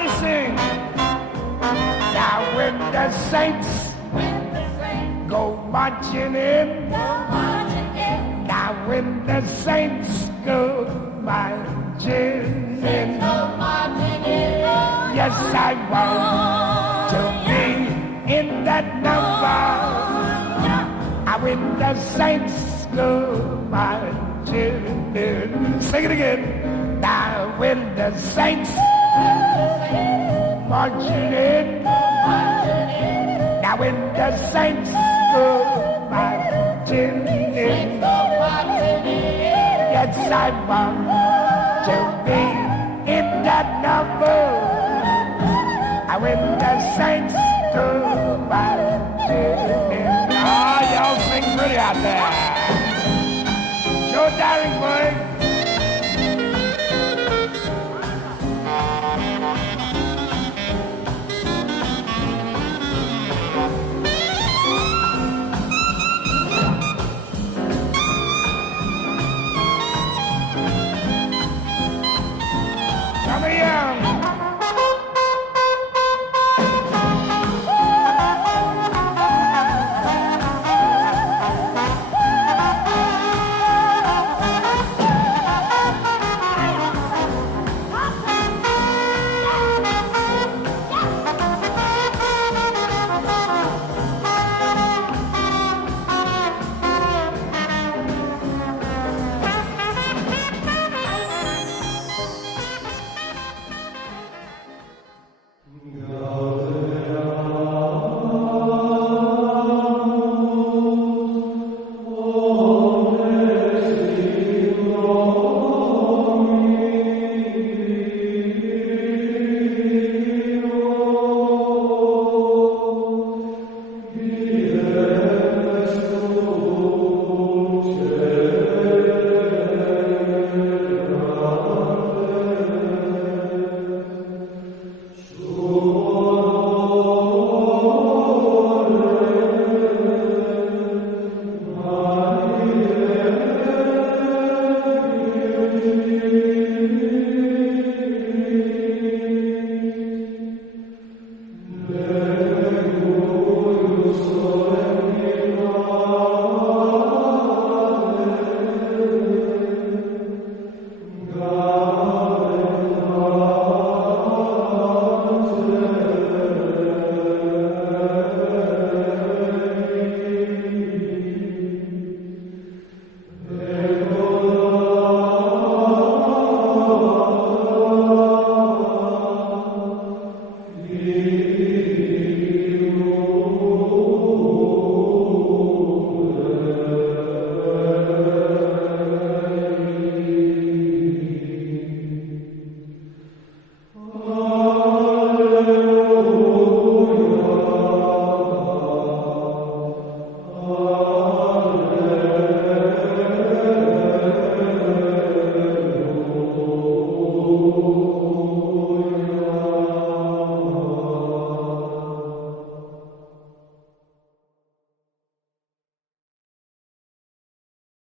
Everybody sing. Now when the saints go marching in. Now when the saints go marching in. Yes, I want to be in that number. When the saints go marching in. Sing it again. Now when the saints marching in. Now when the saints go marching in. Yes, I want to be in that number. When the saints go marching in. Oh, y'all sing pretty out there. Joe Daring, boy.